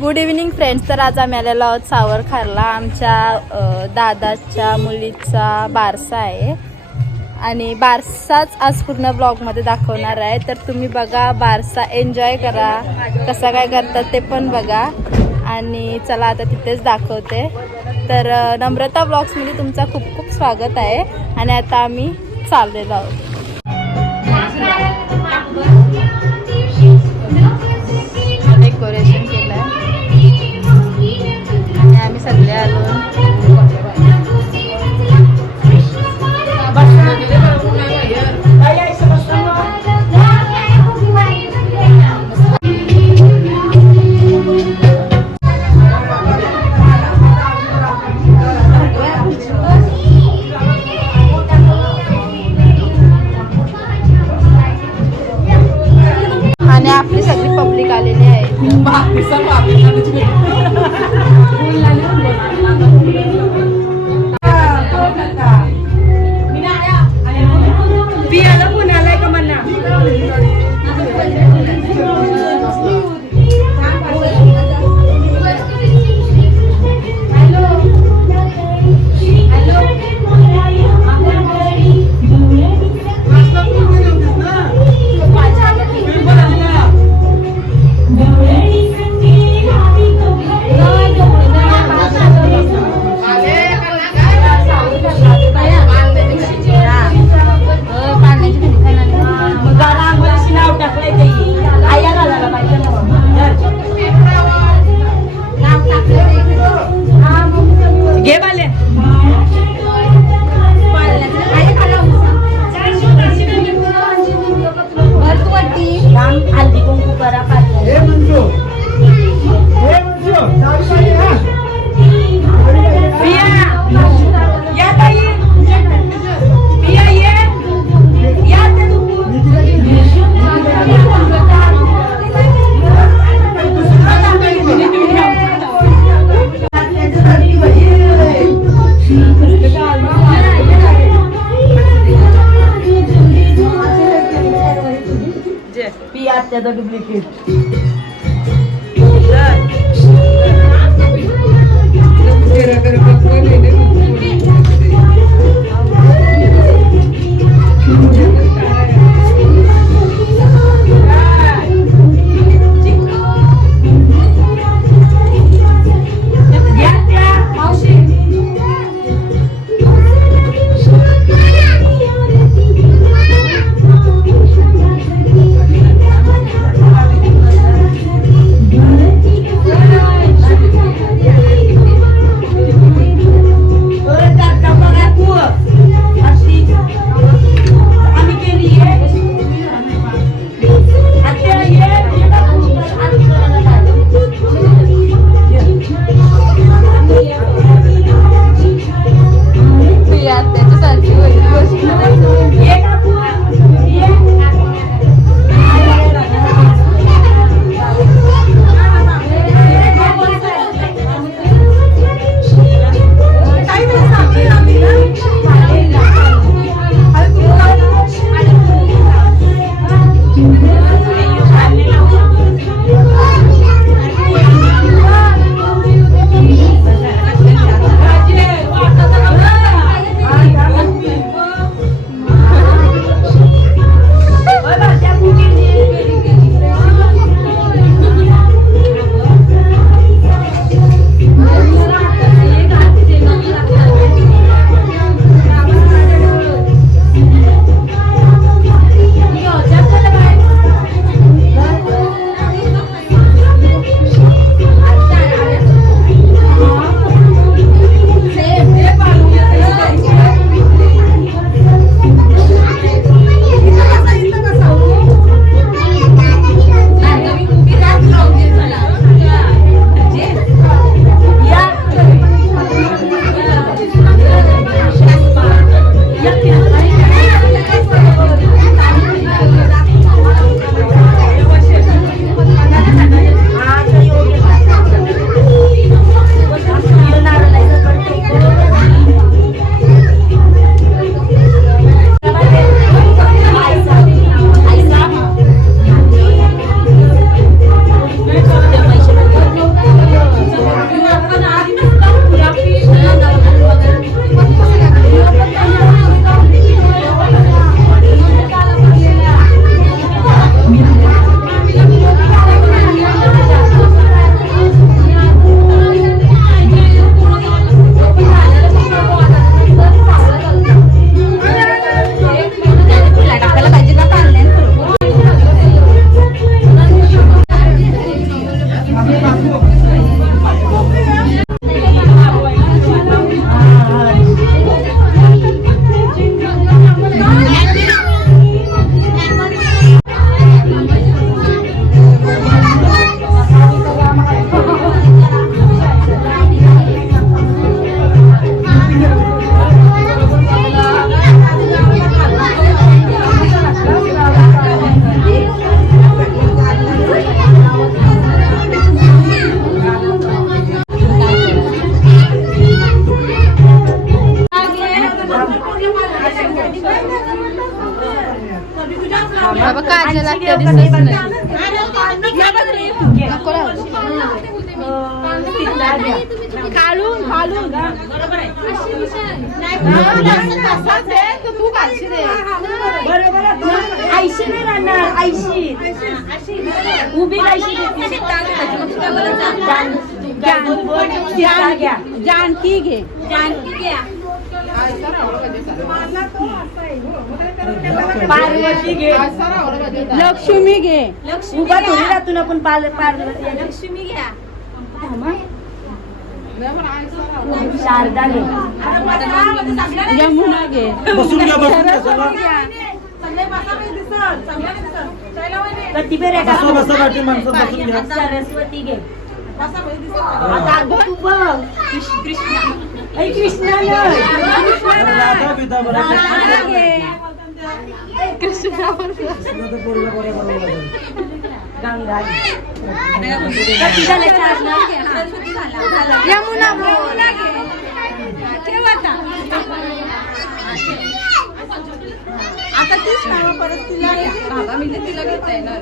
Good evening friends. तर आज आम्ही आलेलो आहोत सावरखारला. आमच्या दादाच्या मुलीचा बारसा आहे आणि बारसाच आज पूर्ण ब्लॉगमध्ये दाखवणार आहे. तर तुम्ही बघा, बारसा एन्जॉय करा, कसा काय करतात ते पण बघा. आणि चला आता तिथेच दाखवते. तर नम्रता ब्लॉग्समध्ये तुमचं खूप खूप स्वागत आहे. आणि आता आम्ही चाललेलो आहोत. डेकोरेशन केलं आहे आणि आम्ही सगळे आलो. आणि आपली सगळी पब्लिक आलेली आहे. काढून काढून तू काढशी रे ऐशी नाही राहणार ऐशी उभी जानकी घे जानकी घ्या पार्वती घे लक्ष्मी घे उभा थोडी राहतून आपण पार्वती लक्ष्मी घ्या शारदा घे यमुना घे बसून घ्या सरस्वती घे कृष्णा कृष्णा गंगा यमुना आता तीच नाव परत तिला म्हणजे तिला घेता येणार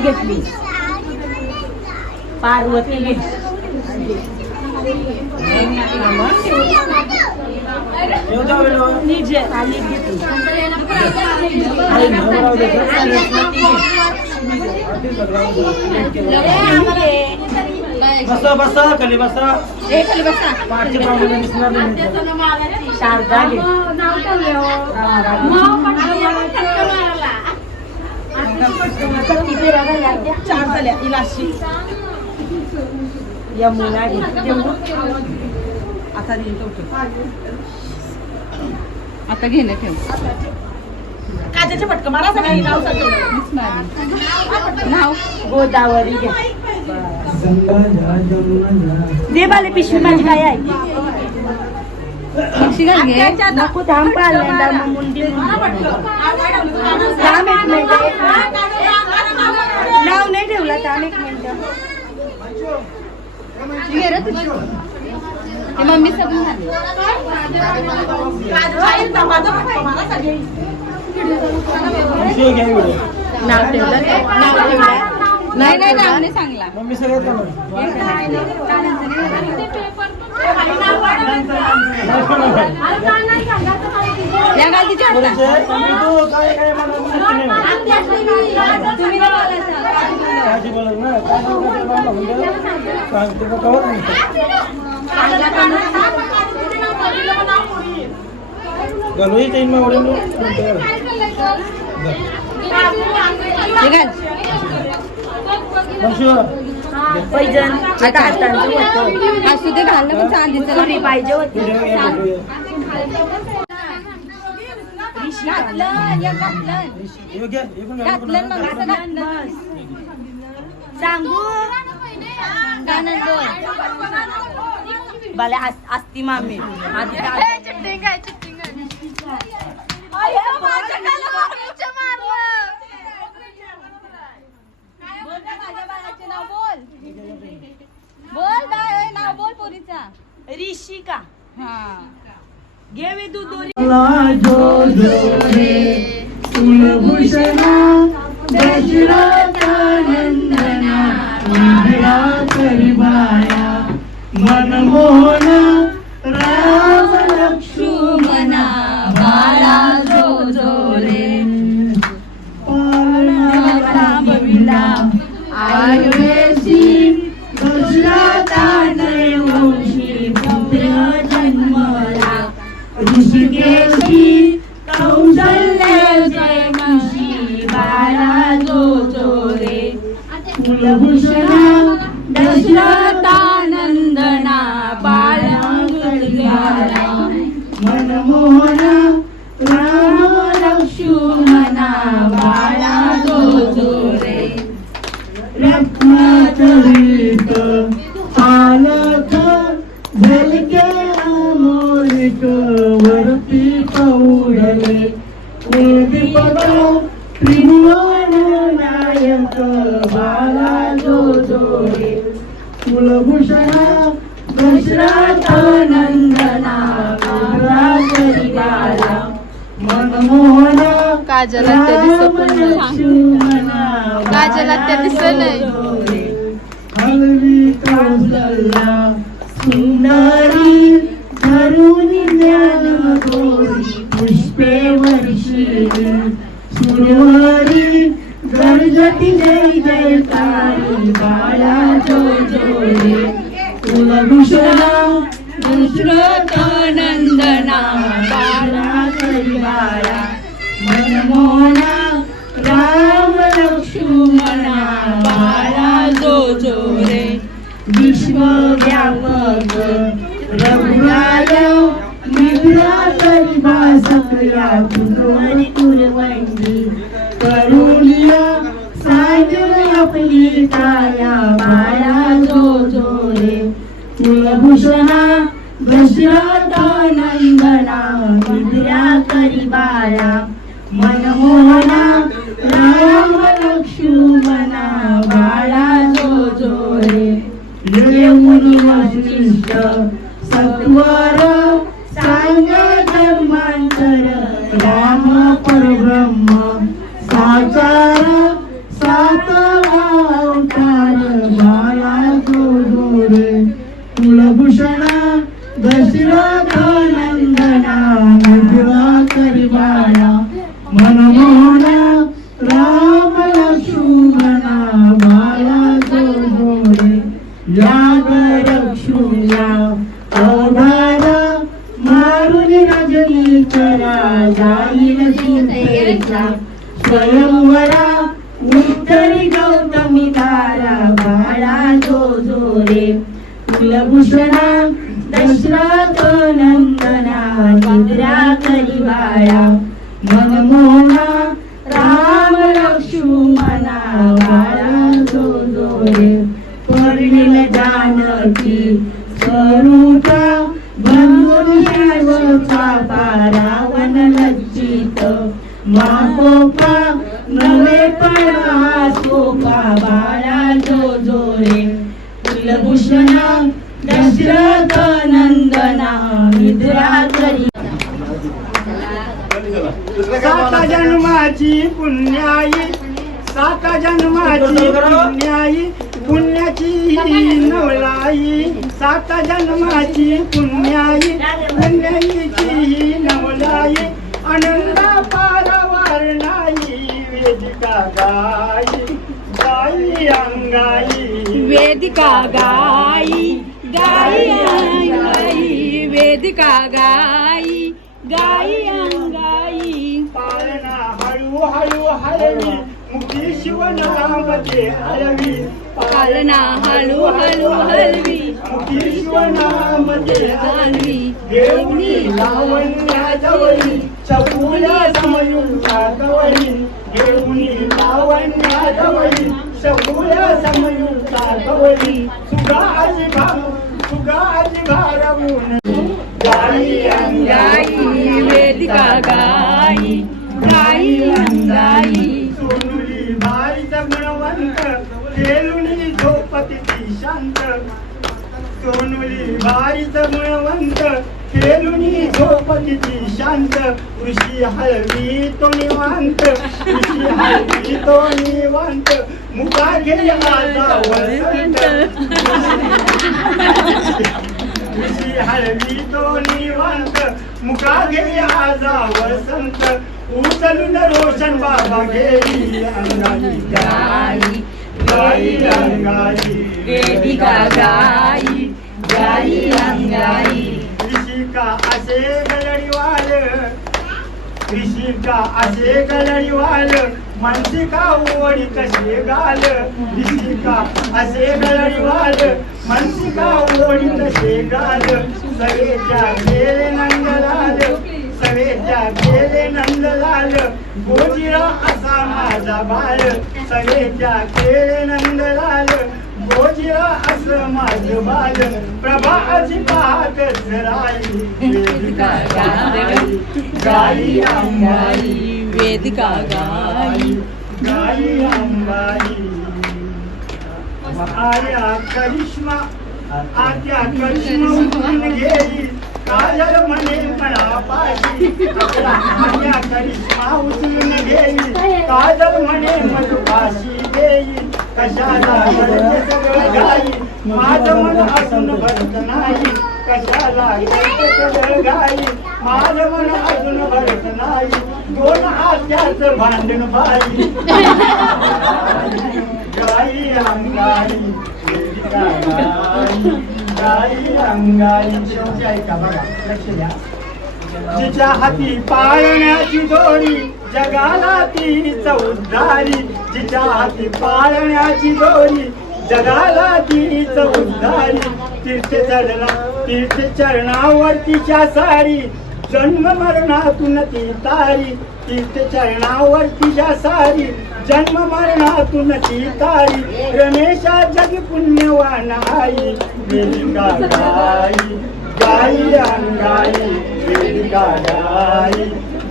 घेतली पार्वती बसा बसा खाली बसा खाली बसा शारदा घे चार झाल्या इलाशी यमुना घे आता घेणे ठेव काचेचे पटकन मारा सगळ्यांनी नाव गोदावरी घे दे बाले पिशवी माझी काय आहे नको थांब पाहिल्यांदा मुंडी थांब एक मिनिट नाव नाही ठेवला थांब एक मिनिट मम्मी सगळं नाव ठेवलं नाही नाही नाव नाही सांगला मम्मी सगळ्यात पैजण आता हातांचं होतं असू ते घालणं पण चांदीचं पाहिजे होती सांगू बाले असती मामी आधी बोल नाव बोल पोरीचा ऋषिका हा घे वेदू दोरी कुलभूषणा दशरथानंदना परिभाया मनमोहन राम लक्ष्मणा बाळा जो रे पालना आयुषी दशरथाने वंशी पुत्र जन्मला ऋषिकेशी कौशल्य बाळा जो रे कुलभूषणा दशरथानंदना बाळा मनमोहन राम लक्ष्मणा बाळा जो रे रत्नाचरित पालक झलके अमोलिक वरती पौढले दीपक त्रिभुवन नायक बाला जो रे कुलभूषणा दशरथ नंदना करी बाळा मनमोहन काजला त्या काजला त्या दिसलंय हलवी कौसल्या सुंदरी धरून ज्ञान गोरी पुष्पे वर्षिणी सुरवरी गर्जती जय जयकारी बाळा जो जोरे कुलभूषणा दशरथ नंदना बाळा करी बाळा मनमोहना राम लक्ष्मणा बाळा जो जोरे विश्वव्यापक रघुराय निद्रा करिबा सकया कुरवरी कुरवंडी करुणिया साजन आपली काया बाळा जो जोरे कुलभूषणा दशरथ नंदना निद्रा करी बाळा मनमोहना राम लक्ष्मणा बाळा जो जोरे मुनी वशिष्ठ सत्वर सांग धर्मांतर राम परब्रह्म साचार सातवा अवतार बाळा जो जोरे कुलभूषणा दशरथ नंदना निद्रा करी बाळा मनमोहना राम लक्ष्मणा बाळा जो जोरे याग रक्षुया अवधार मारून रजनी करा जाईल सीतेचा स्वयंवरा उत्तरी गौतमी तारा बाळा जो जोरे कुलभूषणा दशरथ नंदना निद्रा करी बाळा मनमोहना राम लक्ष्मणा बाळा जो जोरे परिणिल जानकी स्वरूपा बंधुन सर्वचा रावण लज्जित मापोपा नवेपणा सोपा बाळा जो जोरे कुलभूषणा दशरथ नंदना निद्रा करी साता जन्माची पुण्याई साता जन्माची पुण्याई पुण्याची नवलाई साता जन्माची पुण्याई पुण्याईची नवलाई आनंदा पारावार नाही वेदिका गाई गाई अंगाई वेदिका गाई गाई अंगाई वेदिका गाई गाई अंगाई पाळणा हळू हळू हलवी मुक्ती शिवनामध्ये हलवी पालना हळू हळू हलवी मुक्ती शिवनामध्ये हलवी देवनी लावण्याजवळी चपुल्या समयुंचा गवळी देवनी लावण्याजवळी चपुल्या समयुंचा गवळी सुगाजी भारवून गाई अंगाई वेदिका गाई गाई अंगाई सोनुली भारीच गुणवंत खेळुनी झोपतीची शांत सोनुली भारीच गुणवंत खेळुनी झोपतीची शांत ऋषी हलवी तो निवांत ऋषी हलवी तो निवांत मुका घे माझा वसंत ऋषी हलवी तो निवांत मुका घे आजा वसंत उचलून रोशन बाबा घेई अंगाई गाई गाई अंगाई वेदिका गाई गाई अंगाई ऋषिका असे गलडीवाल ऋषिका असे गलडीवाल मानसिका ओढी कसे गाल ऋषिका असे गलडीवाल मानसिका ओढी कसे गाल सगळेच्या गेले नंदलाल सगळेच्या गेले नंदलाल गोजिरा असा माझा बाळ सगळेच्या गेले नंदलाल गोजिरा असं माझं बाळ प्रभाची पाहतच राई वेदिका गाई गाई अंबाई वेदिका गाई गाई अंबाई आर्या करिश्मा आत्या करिश्मा उचलून घेई काजल म्हणे मनापाशी आत्या करिश्मा उचलून घेई काजल म्हणे मधुपाशी देई कशाला करते सगळं गाई माझं मन असून भरत नाही कशाला करते सगळं गाई माझं मन अजून भरत नाही दोन हात्याचं भांडण बाई गाई अंगाई गाई अंगाई शेवटी ऐका बघा लक्ष द्या जिच्या हाती पाळण्याची दोरी जगाला ती चौदारी जिच्या हाती पाळण्याची दोरी जगाला ती चौदारी तीर्थ चरणावरतीच्या सारी जन्म मरणातून ती तारी तीर्थ चरणावरतीच्या सारी जन्म मरणातून ती तारी रमेशा जग पुण्यवान आई वेदिका गाई गाई अंगाई वेदिका गाई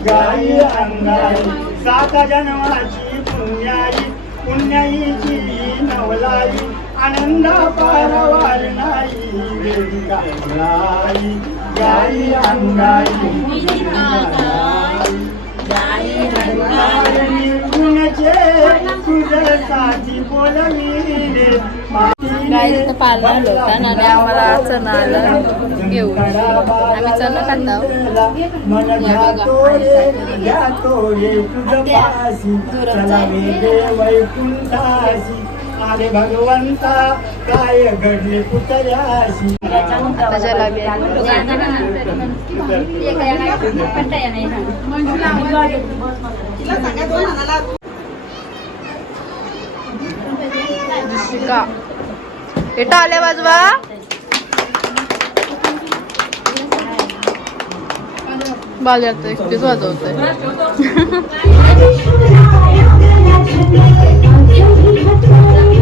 गाई अंगाई सात जन्माची पुण्याई पुण्याईची नवलाई आनंदा पारवार नाही वेदिका गाई गाई अंगाई गाई तिथं पाळणा होता आणि आम्हाला चणा आलं घेऊन आम्ही चणा खात अरे भगवंता काय घडले पुतळ्याशी आता जलाबी हे टाळ्या वाजवा बाजारच एकटीच वाजवतोय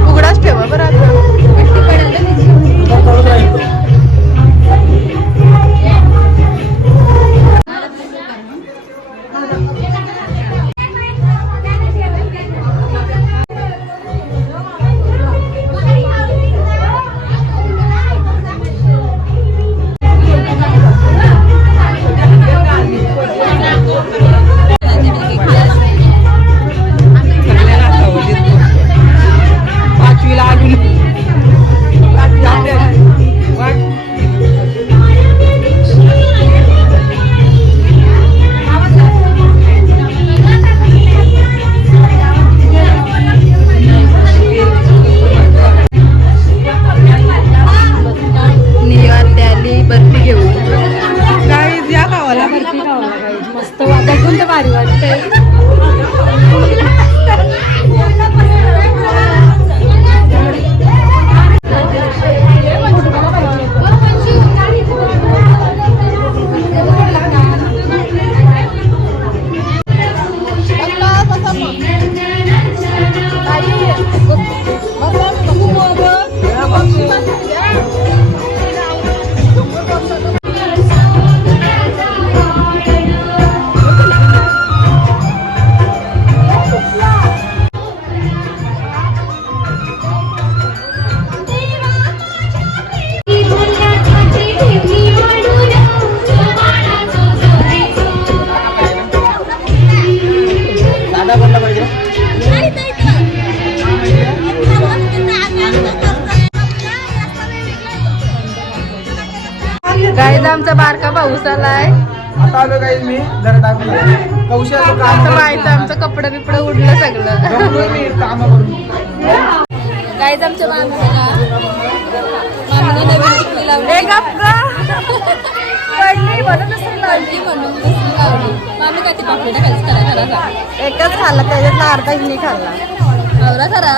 उघडाच ठेवा बरं मस्त वाटत भारी वाटते गाईज आमचा बारका पाऊस आलाय आता आलो गाईज मी जरा टाकून कौशल माहिती आमचं कपडे बिपडे उडलं सगळं मी काम करून गाईज आमच्या मामीला नवीन टिकली लावली मामी काय ती पापलेट खायचं करा एकच खाल्ला त्याच्यातला अर्धा हिने खाल्ला नवरा खरा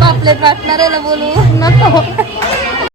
पापलेट वाटणार आहे ना बोलू नको